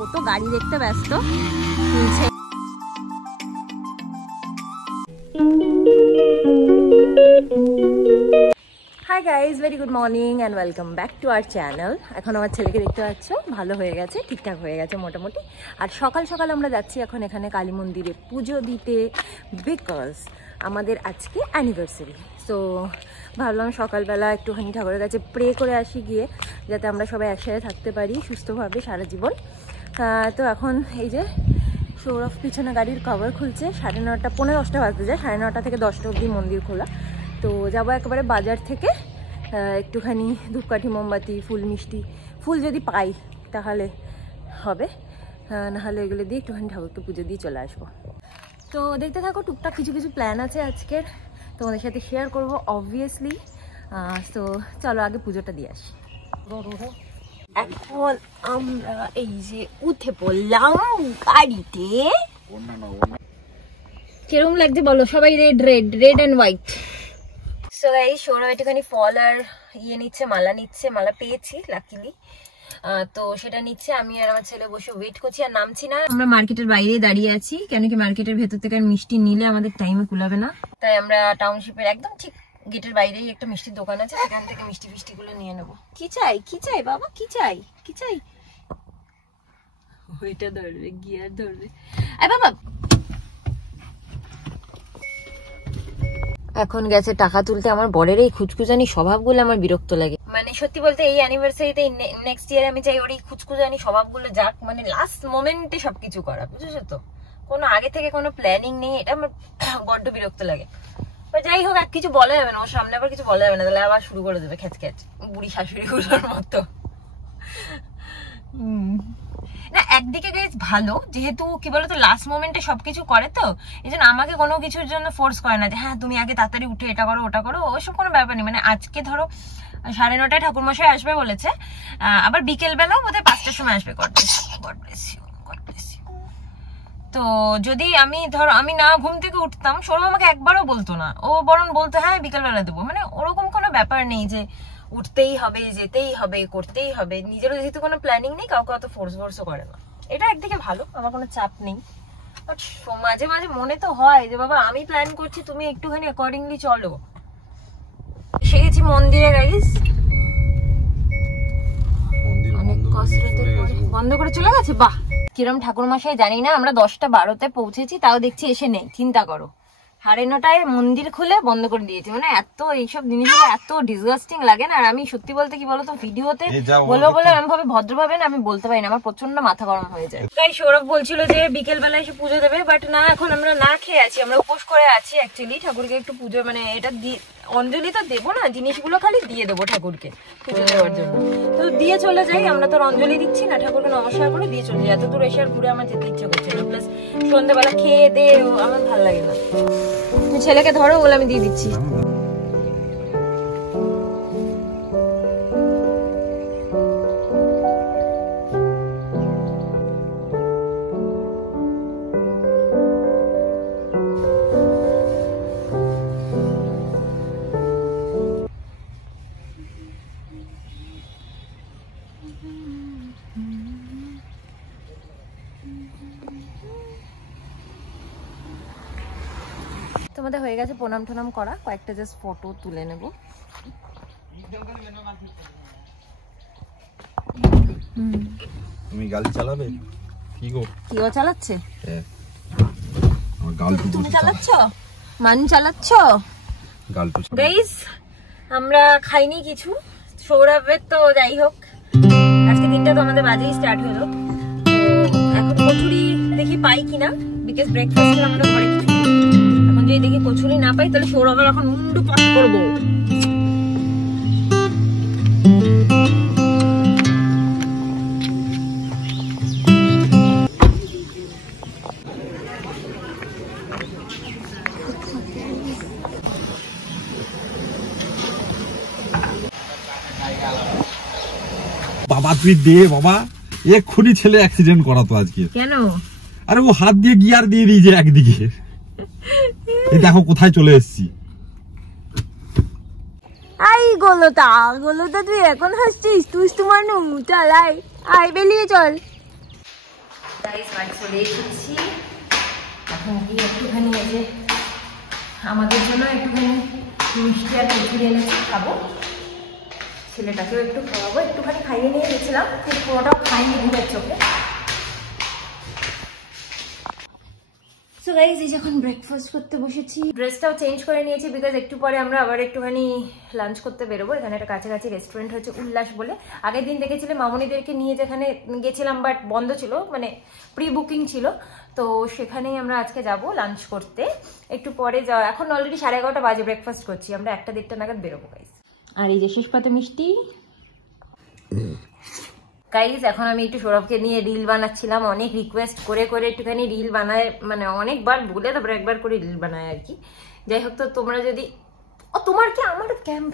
ও তো গাড়ি দেখতে ব্যস্ত। Hi guys, very good morning and welcome back to our channel. এখন আমার ছেলেকে দেখতে পাচ্ছ, ভালো হয়ে গেছে, ঠিকঠাক হয়ে গেছে মোটামুটি। আর সকাল সকাল আমরা যাচ্ছি এখন এখানে কালী মন্দিরে পুজো দিতে, বিকজ আমাদের আজকে অ্যানিভার্সারি। সো ভাবলাম সকালবেলা একটুখানি ঠাকুরের কাছে প্রে করে আসি গিয়ে, যাতে আমরা সবাই একসাথে থাকতে পারি সুস্থভাবে সারা জীবন। তো এখন এই যে সৌরভ পিছনে গাড়ির কভার খুলছে, 9:30 পৌনে 10টা বাজতে যায়, 9:30 থেকে 10টা অবধি মন্দির খোলা। তো যাবো একেবারে বাজার থেকে একটুখানি ধূপকাঠি, মোমবাতি, ফুল, মিষ্টি, ফুল যদি পাই তাহলে হবে, নাহলে এগুলো দিয়ে একটুখানি ঠাকুরকে পুজো দিয়ে চলে আসবো। তো দেখতে থাকো, টুকটাক কিছু কিছু প্ল্যান আছে আজকের, তোমাদের সাথে শেয়ার করবো অবভিয়াসলি। তো চলো আগে পুজোটা দিয়ে আসি। এখন আমরা এই যে উঠে পড়লাম গাড়িতে। কিরকম লাগছে বলো সবাই? Red and white. So guys, Sourav একটুখানি ফল আর নিচ্ছে, মালা নিচ্ছে, মালা পেয়েছি লাকিলি। তো সেটা নিচ্ছে, আমি আর আমার ছেলে বসে ওয়েট করছি আর নামছি না। আমরা মার্কেটের বাইরে দাঁড়িয়ে আছি, কেন কি মার্কেটের ভেতর থেকে মিষ্টি নিলে আমাদের টাইমে কুলাবে না, তাই আমরা টাউনশিপের একদম ঠিক গেটের বাইরেই একটা মিষ্টির দোকান আছে, সেখান থেকে মিষ্টি গুলো নিয়ে নেবো। কি চাই বাবা, কি চাই? ওইটা ধরবে, গিয়ার ধরবে। বাবা এখন গেছে টাকা তুলতে। আমার বরের এই খুচখুচানি স্বভাবগুলো আমার বিরক্ত লাগে। মানে সত্যি বলতে এই অ্যানিভার্সারিতে নেক্সট ইয়ারে আমি চাই ওর এই খুচখুচানি স্বভাবগুলো যাক, মানে লাস্ট মোমেন্টে সবকিছু করা, বুঝেছো তো? কোনো আগে থেকে কোনো প্ল্যানিং নেই, এটা আমার বড্ড বিরক্ত লাগে। যাই হোক, কিছু বলা যাবে না ওর সামনে, আবার কিছু বলা যাবে না, তাহলে আবার শুরু করে দেবে খ্যাচ বুড়ি শাশুড়ি গুলোর মতো। না, একদিকে গাইস ভালো, যেহেতু কি বলতো লাস্ট মোমেন্টে সবকিছু করে, তো এই জন্য আমাকে কোনো কিছুর জন্য ফোর্স করে না যে হ্যাঁ তুমি আগে তাড়াতাড়ি উঠে এটা করো ওটা করো, ওইসব কোনো ব্যাপার নেই। মানে আজকে ধরো 9:30টায় ঠাকুরমশাই আসবে বলেছে, আবার বিকেল বেলাও বোধহয় 5টার সময় আসবে। God bless you. তো যদি আমি না ঘুম থেকে উঠতাম, সৌরভ আমাকে একবারও বলতো না, ও বরং বলতো হ্যাঁ বিকেল বেলা দেবো। মানে ওরকম কোনো ব্যাপার নেই যে উঠতেই হবে, যেতেই হবে, করতেই হবে। নিজেরও যেহেতু কোনো প্ল্যানিং নেই, কাউকে অত ফোর্সও করে না। এটা একদিকে ভালো, আমার কোনো চাপ নেই। বাট মাঝে মাঝে মনে তো হয় যে বাবা আমি প্ল্যান করছি, তুমি একটুখানি অ্যাকর্ডিংলি চলো। এসে গেছি মন্দিরে গাইস। অনেক কসরতের পরে বন্ধ করে চলে গেছে। বাহ, কিরম ঠাকুরমশাই জানি না। আমরা 10:12 পৌঁছেছি, তাও দেখছি এসে নেই। চিন্তা করো, 9:30টায় মন্দির খুলে বন্ধ করে দিয়েছে। মানে এত এইসব জিনিসগুলো এত ডিসগাস্টিং লাগে না। আর আমি সত্যি বলতে কি বলতো, ভিডিওতে বলবো বলে আমি ভাবে ভদ্রভাবে না আমি বলতে পারি না, আমার প্রচন্ড মাথা গরম হয়ে যায়। তাই সৌরভ বলছিল যে বিকেল বেলা এসে পুজো দেবে, বাট না, এখন আমরা না খেয়ে আছি, আমরা উপোস করে আছি অ্যাকচুয়ালি। ঠাকুরকে একটু পুজো, মানে এটা অঞ্জলি তো দেবো না, জিনিসগুলো খালি দিয়ে দেবো ঠাকুরকে পুজো দেওয়ার জন্য। তো দিয়ে চলে যাই, আমরা তো অঞ্জলি দিচ্ছি না, ঠাকুরকে নমস্কার করে দিয়ে চলে যাই। এত দূর এসে আর ঘুরে আমার যেতে ইচ্ছে করছে না, প্লাস সন্ধ্যাবেলা খেয়ে দিয়ে আমার ভালো লাগে না। ছেলেকে ধরো বলে আমি দিয়ে দিচ্ছি। তোমাদের হয়ে গেছে প্রণাম টনাম করা, কয়েকটা জাস্ট ফটো তুলে নেব। তুমি গাড়ি চালাবে? কি গো, কিও চালাচ্ছে? আমার গালটু তুমি চালাচ্ছ? মান চালাচ্ছ? গালটু গাইস, আমরা খাইনি কিছু। সৌরভের তো যাই হোক, আজকে দিনটা তো আমাদের বাজেই স্টার্ট হলো। এখন কচুরি দেখি পাই কিনা, বিকজ ব্রেকফাস্ট আমরা ঘরে কিছু। এখন যদি দেখি কচুরি না পাই, তাহলে সৌরভের এখন মুন্ডু পাস করবো। বাবা তুই দে বাবা, এক্ষুনি ছেলে অ্যাক্সিডেন্ট করাতো আজকে। কেন? আরে ও হাত দিয়ে গিয়ার দিয়ে দিয়েছে একদিকে। এই দেখো কোথায় চলে এসেছি। আই গোলতা তুই এখন হাসছিস? তুই তোমার নু চালাই, আয় বেরিয়ে চল। গাইস বাড়ি চলে এসেছি। এখন গিয়ে একটুখানি এই যে আমাদের জন্য একটুখানি মিষ্টি আর কচুরি এনেছি, খাবো। ছেলেটাকেও একটু খাওয়াবো, একটুখানি খাইয়ে নিয়ে গেছিলাম, কিন্তু পুরোটাও খাইনি ঘুমের চোখে। সো গাইস এই যখন ব্রেকফাস্ট করতে বসেছি, ড্রেসটাও চেঞ্জ করে নিয়েছি বিকজ একটু পরে আমরা আবার একটুখানি লাঞ্চ করতে বেরোবো। এখানে একটা কাছাকাছি রেস্টুরেন্ট হচ্ছে উল্লাস বলে। আগের দিন দেখেছিলে মামনিদেরকে নিয়ে যেখানে গেছিলাম, বাট বন্ধ ছিল, মানে প্রি বুকিং ছিল। তো সেখানেই আমরা আজকে যাব লাঞ্চ করতে। একটু পরে যাওয়া, এখন অলরেডি 11:30 বাজে, ব্রেকফাস্ট করছি আমরা, 1টা-1:30 নাগাদ বেরোবো গাইস। আর এই যে শেষ পাতে মিষ্টি। গাইজ এখন আমি একটু সৌরভকে নিয়ে রিল বানাচ্ছিলাম, অনেক রিকোয়েস্ট করে করে একটুখানি রিল বানায়, মানে অনেকবার বলে তারপরে একবার করে রিল বানায় আর কি। যাই হোক, তো তোমরা যদি তোমার কি আমার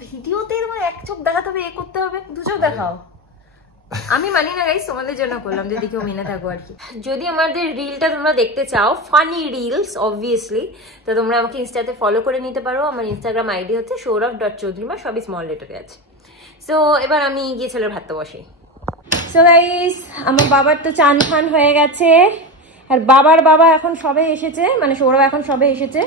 ভিডিওতে তোমার এক চোখ দেখাতে হবে, এ করতে হবে, দু চোখ দেখাও। আমি মানি না গাইজ, তোমাদের জন্য করলাম, যদি কেউ মেনে থাকো আর কি। যদি আমাদের রিলটা তোমরা দেখতে চাও, ফানি রিলস অবভিয়াসলি, তো তোমরা আমাকে ইনস্টাতে ফলো করে নিতে পারো। আমার ইনস্টাগ্রাম আইডি হচ্ছে সৌরভ.চৌধুরী, সবই স্মল লেটারে আছে। সো এবার আমি গিয়ে ছেলের ভাতটা বসি। সো গাইস আমার বাবার তো চান ফান হয়ে গেছে, আর বাবার বাবা এখন সবে এসেছে, মানে সৌরভ এখন সবে এসেছে।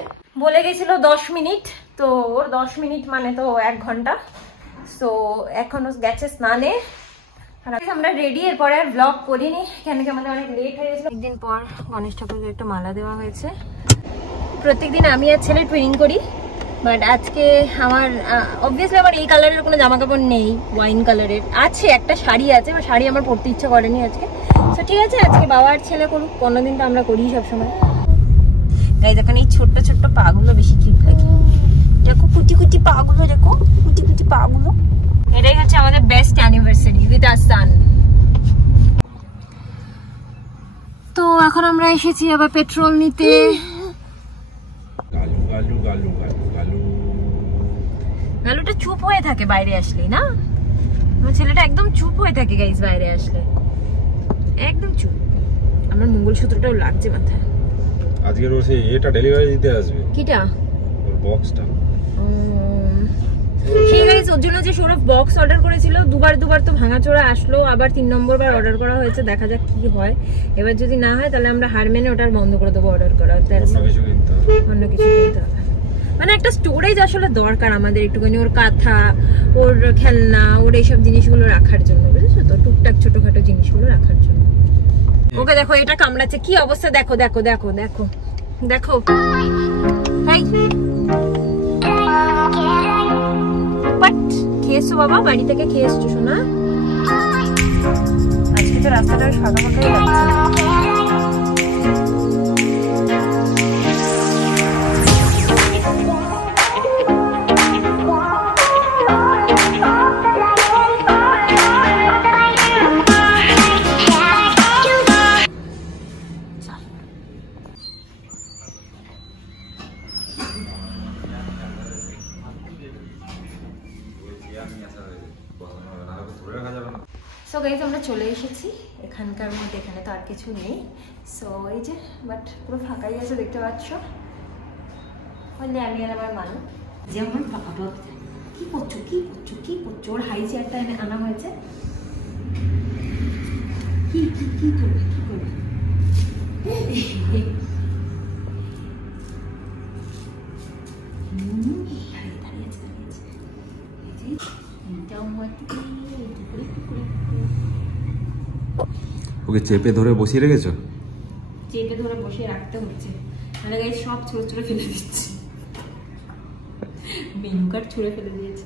বলে গেছিল 10 মিনিট, তো ওর 10 মিনিট মানে তো 1 ঘন্টা। সো এখনো গেছে স্নানে। আমরা রেডি, এরপরে আর ব্লগ করিনি কেন কি আমাদের অনেক লেট হয়ে গেছিল। একদিন পর গণেশ ঠাকুরকে একটা মালা দেওয়া হয়েছে। প্রত্যেকদিন আমি আর ছেলে টুইনিং করি, বাট আজকে আমার অবভিয়াসলি আমার এই কালারের কোনো জামা কাপড় নেই, ওয়াইন কালারের আছে, একটা শাড়ি আছে, বা শাড়ি আমার পরতে ইচ্ছা করেনি আজকে। তো ঠিক আছে, আজকে বাবা আর ছেলে করুক, কোনোদিন তো আমরা করি সবসময়। গাইজ এখন এই ছোট্ট ছোট্ট পাগুলো বেশি কিউট লাগে, দেখো কুটি কুটি পাগুলো, দেখো কুটি কুটি পাগুলো। এটাই হচ্ছে আমাদের বেস্ট অ্যানিভার্সারি উইথ আওয়ার সান। তো এখন আমরা এসেছি আবার পেট্রোল নিতে। গালুটা চুপ হয়ে থাকে বাইরে আসলে, না আমার ছেলেটা একদম চুপ হয়ে থাকে গাইস, বাইরে আসলে একদম চুপ। আমার মঙ্গলসূত্রটাও লাগছে মাথায়। আজকে রোজ এটা ডেলিভারি দিতে আসবে, কিটা ওর বক্সটা। সেই গাইস ওর জন্য যে সৌরভ বক্স অর্ডার করেছিল, দুবার তো ভাঙাচোরা আসলো, আবার 3 নম্বর বার অর্ডার করা হয়েছে, দেখা যাক কি হয়। এবার যদি না হয় তাহলে আমরা হার মেনে ওটা বন্ধ করে দেবো অর্ডার করা, অন্য কিছু কিনতে হবে। মানে একটা স্টোরেজ আসলে দরকার আমাদের একটুখানি, ওর কাঁথা, ওর খেলনা, ওর এইসব জিনিসগুলো রাখার জন্য, বুঝেছো তো, টুকটাক ছোটখাটো জিনিসগুলো রাখার জন্য। ওকে দেখো এটা কামড়াচ্ছে, কি অবস্থা দেখো দেখো দেখো দেখো দেখো। খেয়েছো বাবা, বাড়ি থেকে খেয়ে এসছো শোনা? আজকে তো রাস্তাটা ফাঁকা ফাঁকাই লাগছে। সো গাইজ আমরা চলে এসেছি এখানকার মধ্যে, এখানে তো আর কিছু নেই। সো এই যে বাট পুরো ফাঁকাই আছে, দেখতে পাচ্ছ। আমি আর আমার মানু যেমন ফাঁকা কি করছো কি করছো কি করছো, ওর হাই চেয়ারটা এনে আনা হয়েছে। কি কি কি করবে কি করবে, ওকে চেপে ধরে বসিয়ে রেখেছো? চেপে ধরে বসিয়ে রাখতে হচ্ছে, মানে গাইস সব ছোট ছোট ফেলে দিচ্ছি, মেনু কার্ড ছুঁড়ে ফেলে দিয়েছে।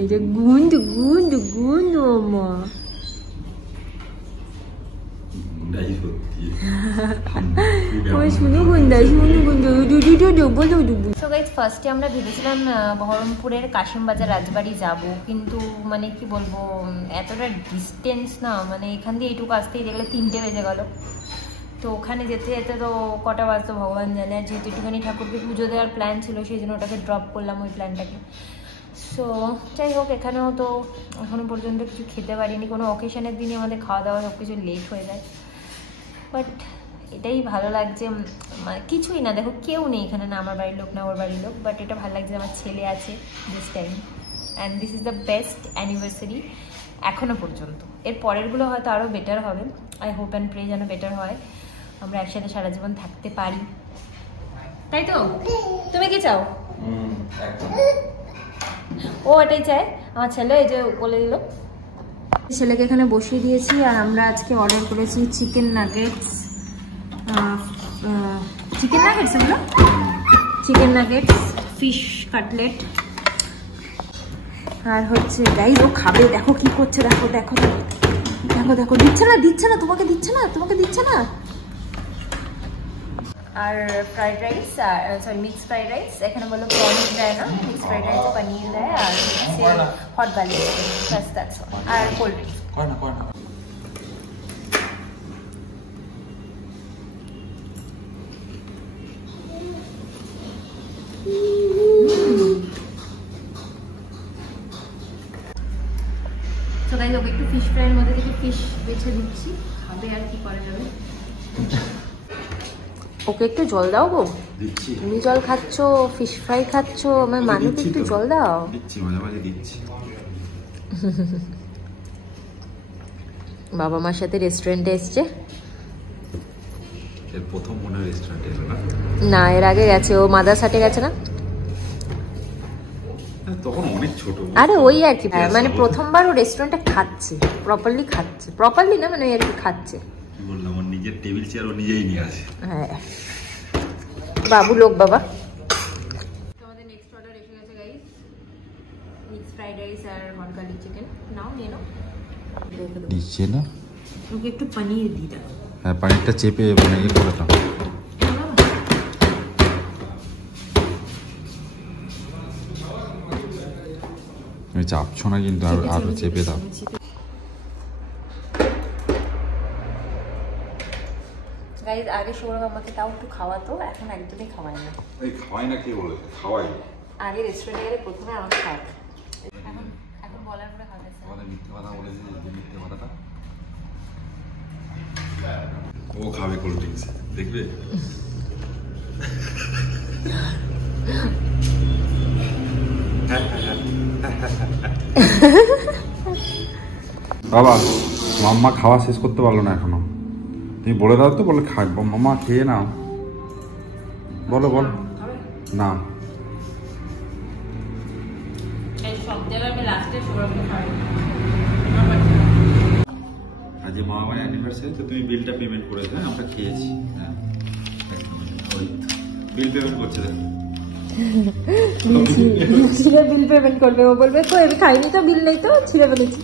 এই যে গুন্ডু গুন্ডু গুন্ডু মা, ফার্স্টে আমরা ভেবেছিলাম বহরমপুরের কাশিমবাজার রাজবাড়ি যাব, কিন্তু মানে কি বলবো এতটা ডিস্টেন্স না, মানে এখান দিয়ে এইটুকু আসতেই দেখলে 3টে বেজে গেল। তো ওখানে যেতে যেতে তো কটা বাজতো ভগবান জানে। আর যেহেতু একটুখানি ঠাকুরকে পুজো দেওয়ার প্ল্যান ছিল, সেই জন্য ওটাকে ড্রপ করলাম ওই প্ল্যানটাকে। সো যাই হোক, এখানেও তো এখনো পর্যন্ত কিছু খেতে পারিনি, কোনো অকেশনের দিনই আমাদের খাওয়া দাওয়া সব কিছু লেট হয়ে যায়। বাট এটাই ভালো লাগছে, কিছুই না, দেখো কেউ নেই এখানে, না আমার বাড়ির লোক না ওর বাড়ির লোক, বাট এটা ভালো লাগছে আমার ছেলে আছে this time, and this is the best anniversary. এখনো পর্যন্ত। এর পরেরগুলো হয়তো আরও বেটার হবে। আই হোপ অ্যান্ড প্রে যেন বেটার হয়, আমরা একসাথে সারা জীবন থাকতে পারি, তাই তো? তুমি কি চাও? ও এটাই চায় আমার ছেলে, এই যে বলে দিল। ছেলেকে এখানে বসিয়ে দিয়েছি আর আমরা আজকে অর্ডার করেছি চিকেন নাগেটস। চিকেন নাগেটস এগুলো, চিকেন নাগেটস, ফিশ কাটলেট আর হচ্ছে গাইস ও খাবে। দেখো কি করছে, দেখো দেখো দেখো দেখো, দিচ্ছে না দিচ্ছে না, তোমাকে দিচ্ছে না, তোমাকে দিচ্ছে না। আর fried rice, sorry mix fried rice, এখানে বললো পনির দেয় না, মিক্স ফ্রাইড রাইসে পনির দেয় আর হট গার্লিক, আর কোল্ড ড্রিঙ্কস। তো গাইস ওকে একটু ফিশ ফ্রাইয়ের মধ্যে থেকে ফিশ বেছে দিচ্ছি, খাবে আর কি করা যাবে। ওকে একটু জল দাও গো, তুমি জল খাচ্ছ, ফিশ ফ্রাই খাচ্ছ, আমার মানুকে একটু জল দাও। বাবা মার সাথে রেস্টুরেন্টে এসছে, এর প্রথম মনে হয় রেস্টুরেন্টে এলো না? না এর আগে গেছে, ও মাদারসাটে গেছে না, তখন অনেক ছোট। আরে ওই আর কি, মানে প্রথমবার ও রেস্টুরেন্টে খাচ্ছে, প্রপারলি খাচ্ছে, প্রপারলি না মানে আর কি খাচ্ছে। কি বললাম, ওর নিজের টেবিল চেয়ার ও নিজেই নিয়ে আসে। হ্যাঁ বাবু লোক বাবা। আমাদের নেক্সট অর্ডার এসে গেছে গাইস, মিক্স ফ্রাইড রাইস আর হট গার্লিক চিকেন। নাও নিয়ে নাও, দিচ্ছে না ওকে একটু পনির দিয়ে দাও। হ্যাঁ পানিরটা চেপে মানে ইয়ে করে দাও। তুমি চাপছো না কিন্তু, আর চেপে দাও। গাইস আগে সৌরভ আমাকে তাও একটু খাওয়াতো, এখন একদমই খাওয়ায় না। এই খাওয়াই না কে বলে, খাওয়াই। আগে রেস্টুরেন্টে গেলে প্রথমে আমাকে খাওয়াতো, এখন এখন বলার পরে খাওয়াচ্ছে। আমাদের মিথ্যে কথা বলেছে, যে মিথ্যে কথাটা ও খাবে কোল্ড ড্রিঙ্কস, দেখবে। বাবা মাম্মা খাওয়া শেষ করতে পারলো না এখনো, তুমি বলে দাও তো, বলে খাবো মাম্মা খেয়ে নাও, বলো বলো না। আজ মামার অ্যানিভার্সারি, তো তুমি বিলটা পেমেন্ট করেছো, হ্যাঁ আমরা খেয়েছি, হ্যাঁ ওই বিল পেমেন্ট করছে, দেখো ছিঁড়ে বিল পেমেন্ট করবে, ও বলবে তো আমি খাইনি তো, বিল নেই তো, ছিঁড়ে ফেলেছি।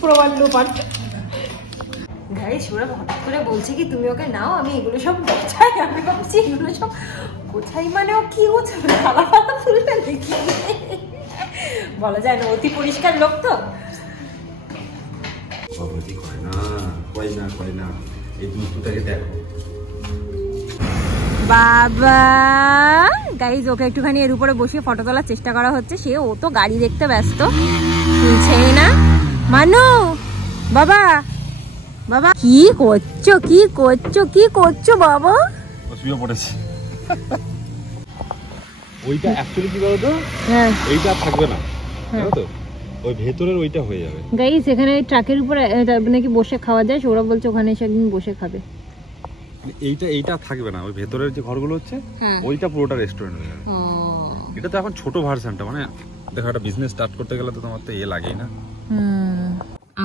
প্রমাণ লোপাট। গাইস সৌরভ হঠাৎ করে বলছে কি তুমি ওকে নাও, আমি এগুলো সব গোছাই। আমি ভাবছি এগুলো সব গোছাই মানে ও কি গোছাবে, খালা খালা তুলবে দেখি, বলা যায় না, অতি পরিষ্কার লোক তো। এই দুধটাকে দেখো বাবা। গাইজ ওকে একটুখানি এর উপরে বসিয়ে ফটো তোলার চেষ্টা করা হচ্ছে, সে ও তো গাড়ি দেখতে ব্যস্ত, তুলছেই না। মানু বাবা, বাবা কি করছো, কি করছো, কি করছো বাবা? শুয়ে পড়েছে। ওইটা অ্যাকচুয়ালি কি বলতো, হ্যাঁ এইটা থাকবে না, জানো তো, ওই ভেতরের ওইটা হয়ে যাবে। গাইজ এখানে ট্রাকের উপরে নাকি বসে খাওয়া যায়, সৌরভ বলছে ওখানে এসে একদিন বসে খাবে। এইটা থাকবে না, ওই ভেতরের যে ঘরগুলো হচ্ছে ওইটা পুরোটা রেস্টুরেন্ট হয়ে যাবে। এটা তো এখন ছোট ভার্সনটা, মানে দেখো একটা বিজনেস স্টার্ট করতে গেলে তো তোমার তো লাগেই না।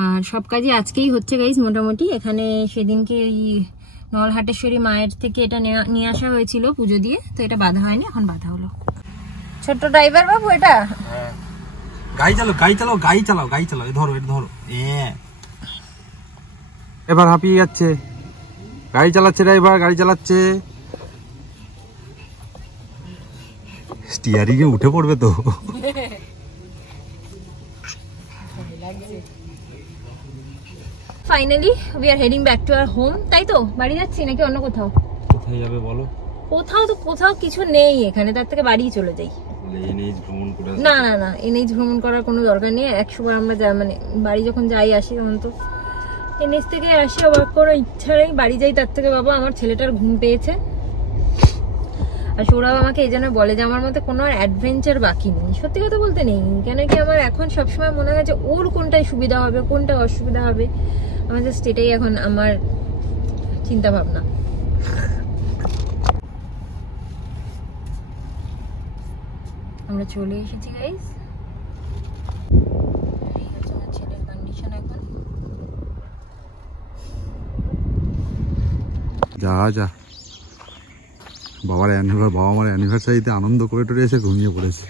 আর সব কাজই আজকেই হচ্ছে গাইজ মোটামুটি। এখানে সেদিনকে এই নলহাটেশ্বরী মায়ের থেকে এটা নিয়ে আসা হয়েছিল পুজো দিয়ে, তো এটা বাঁধা হয়নি, এখন বাঁধা হলো। ছোট্ট ড্রাইভার বাবু এটা গাড়ি চালাও, গাড়ি চালাও, গাড়ি চালাও, গাড়ি চালাও, এই ধরো, এটা ধরো। এবার হাঁপিয়ে যাচ্ছে, গাড়ি চালাচ্ছে ড্রাইভার, গাড়ি চালাচ্ছে। স্টিয়ারিং এ উঠে পড়বে তো। Finally we are heading back to our home. তাই তো, বাড়ি যাচ্ছি নাকি অন্য কোথাও? কোথায় যাবে বলো? কোথাও তো, কোথাও কিছু নেই এখানে, তার থেকে বাড়ি চলে যাই। না না না, এনএইচ ভ্রমণ করার কোনো দরকার নেই। 100 বার আমরা মানে বাড়ি যখন যাই আসি তখন তো এনএইচ থেকে আসি, অবাক কোনো ইচ্ছা নেই বাড়ি যাই, তার থেকে বাবা আমার ছেলেটার ঘুম পেয়েছে। আর সৌরভ আমাকে এই জন্য বলে যে আমার মধ্যে কোনো আর অ্যাডভেঞ্চার বাকি নেই। সত্যি কথা বলতে নেই, কেন কি আমার এখন সবসময় মনে হয় যে ওর কোনটায় সুবিধা হবে কোনটা অসুবিধা হবে, আমার জাস্ট এটাই এখন আমার চিন্তা ভাবনা। আমরা চলে এসেছি গাইস, এই হচ্ছে আমার ছেলের কন্ডিশন এখন। যা যা বাবা মার অ্যানিভার্সারিতে আনন্দ করে টরে এসে ঘুমিয়ে পড়েছে।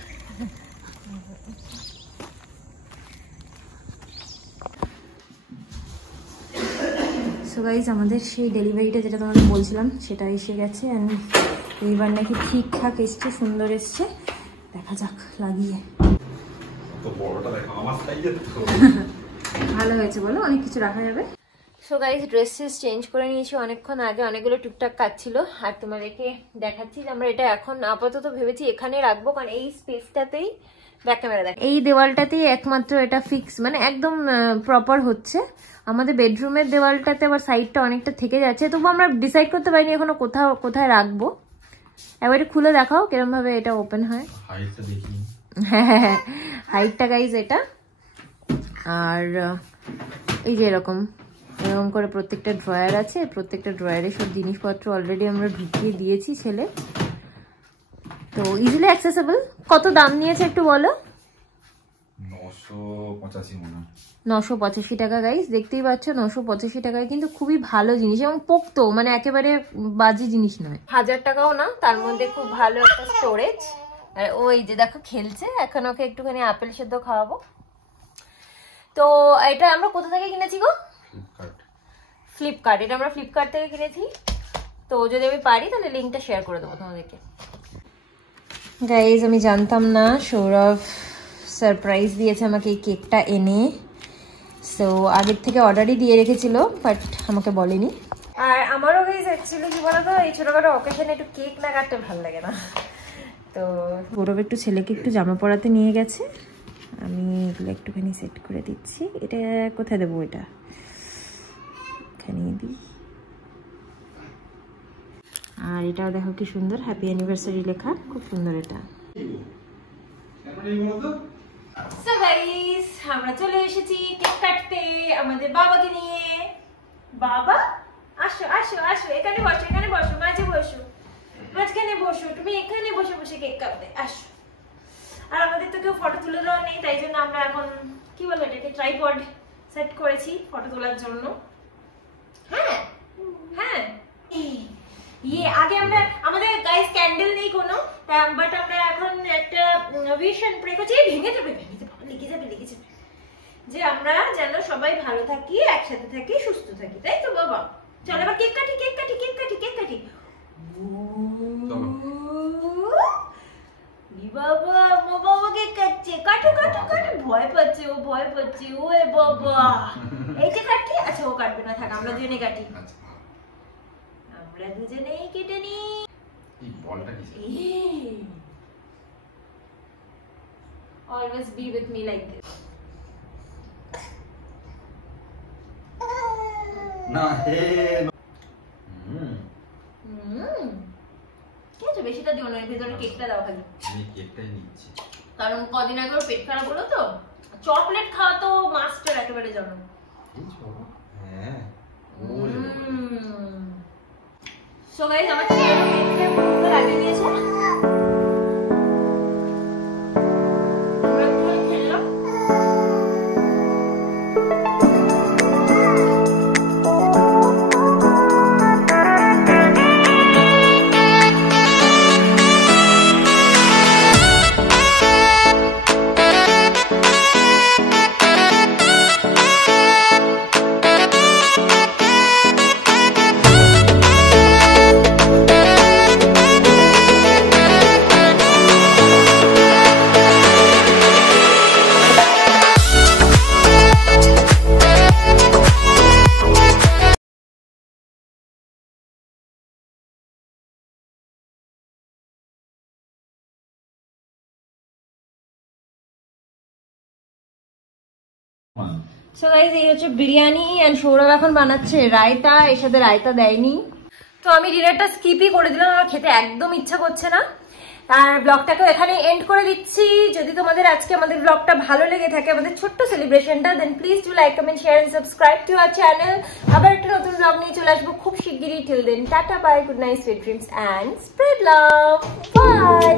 সো গাইস আমাদের সেই ডেলিভারিটা যেটা তোমাদের বলছিলাম সেটা এসে গেছে, অ্যান্ড এইবার নাকি ঠিকঠাক এসছে, সুন্দর এসছে, দেখা যাক লাগিয়ে। ভালো হয়েছে বলো, অনেক কিছু রাখা যাবে। সো গাইস ড্রেস চেঞ্জ করে নিয়েছি অনেকক্ষণ আগে, অনেকগুলো টুকটাক কাজ ছিল, আর তোমাদেরকে দেখাচ্ছি যে আমরা এটা এখন আপাতত ভেবেছি এখানে রাখবো, কারণ এই স্পেসটাতেই ব্যাক ক্যামেরা দেখ, এই দেওয়ালটাতেই একমাত্র এটা ফিক্স, মানে একদম প্রপার হচ্ছে। আমাদের বেডরুমের দেওয়ালটাতে আবার সাইডটা অনেকটা থেকে যাচ্ছে, তবু আমরা ডিসাইড করতে পারিনি এখনো কোথায় রাখবো। এবারে খুলে দেখাও কিরম ভাবে এটা ওপেন হয়। হ্যাঁ হাইটটা গাইজ এটা, আর এই যে এরকম করে প্রত্যেকটা ড্রয়ার আছে, প্রত্যেকটা ড্রয়ারে সব জিনিসপত্র অলরেডি আমরা ঢুকিয়ে দিয়েছি ছেলে, তো ইজিলি অ্যাক্সেসেবল। কত দাম নিয়েছে একটু বলো? 985 টাকা গাইস, দেখতেই পাচ্ছ 985 টাকায় কিন্তু খুবই ভালো জিনিস, এবং পোক্ত, মানে একেবারে বাজে জিনিস নয়। 1000 টাকাও না, তার মধ্যে খুব ভালো একটা স্টোরেজ। আর ওই যে দেখো খেলছে, এখন ওকে একটুখানি আপেল সেদ্ধ খাওয়াবো। তো এটা আমরা কোথা থেকে কিনেছি গো? ফ্লিপকার্ট। এটা আমরা ফ্লিপকার্ট থেকে কিনেছি, তো যদি আমি পারি তাহলে লিঙ্কটা শেয়ার করে দেবো তোমাদেরকে। গাইজ আমি জানতাম না, সৌরভ সারপ্রাইজ দিয়েছে আমাকে এই কেকটা এনে, সো আগের থেকে অর্ডারই দিয়ে রেখেছিল, বাট আমাকে বলেনি। আর আমারও গাইজ অ্যাকচুয়ালি কি বলতো, এই ছোটখাটো অকেশনে একটু কেক না কাটতে ভালো লাগে না, তো সৌরভ একটু ছেলেকে একটু জামা পরাতে নিয়ে গেছে, আমি এগুলো একটুখানি সেট করে দিচ্ছি। এটা কোথায় দেবো? এটা এখানে দিই। আর এটাও দেখো কি সুন্দর, হ্যাপি অ্যানিভার্সারি লেখা, খুব সুন্দর এটা। সো গাইস আমরা চলে এসেছি কেক কাটতে আমাদের বাবাকে নিয়ে। বাবা আসো আসো আসো, এখানে বসো, এখানে বসো, মাঝে বসো, মাঝখানে বসো, তুমি এখানে বসে বসে কেক কাটবে, আসো। আর আমাদের তো কেউ ফটো তুলে দেওয়া নেই, তাই জন্য আমরা এখন কি বলো এটাকে ট্রাইপড সেট করেছি ফটো তোলার জন্য। হ্যাঁ হ্যাঁ, ইয়ে আগে আমরা আমাদের গাইস ক্যান্ডেল নেই কোনো, বাট আমরা এখন একটা ভিশন প্রে করছি। ভেঙে যাবে লিখে যাবে যে আমরা যেন সবাই ভালো থাকি, একসাথে থাকি, সুস্থ থাকি, তাই তো বাবা? চল এবার কেক কাটি কেক কাটি কেক কাটি কেক কাটি। বাবা মো বাবা কেক কাটছে, কাটো কাটো কাটো, ভয় পাচ্ছে ও, ভয় পাচ্ছে ও, এ বাবা এইটা কাটি। আচ্ছা ও কাটবে না, থাক আমরা দুজনে কাটি, আমরা দুজনেই কেটে নি। এই বলটা কি? Always be with me like this. না হে কেন বেশিটা দিও না, এর ভিতরে কেকটা দাও খালি। আমি কেকটাই নিচ্ছি, কারণ কদিন আগে ওর পেট খারাপ হলো, তো চকলেট খাওয়া তো মাস্টার একেবারে জানো। হ্যাঁ সো গাইস আমার কেকটা পুরো লাগিয়ে দিয়েছে, আমরা একটু খেললাম। সো গাইস এই হচ্ছে বিরিয়ানি, এন্ড সৌরভ এখন বানাচ্ছে রায়তা, এর সাথে রায়তা দেয়নি, তো আমি ডিনারটা স্কিপই করে দিলাম, আমার খেতে একদম ইচ্ছা করছে না। আর ব্লগটাকে এখানে এন্ড করে দিচ্ছি। যদি তোমাদের আজকে আমাদের ব্লগটা ভালো লেগে থাকে, আমাদের ছোট্ট সেলিব্রেশনটা, then please do like, comment, share and subscribe to our channel. আবার একটা নতুন ব্লগ নিয়ে চলে আসবো খুব শিগগিরই। Till then tata, bye, good night, sweet dreams and spread love. By.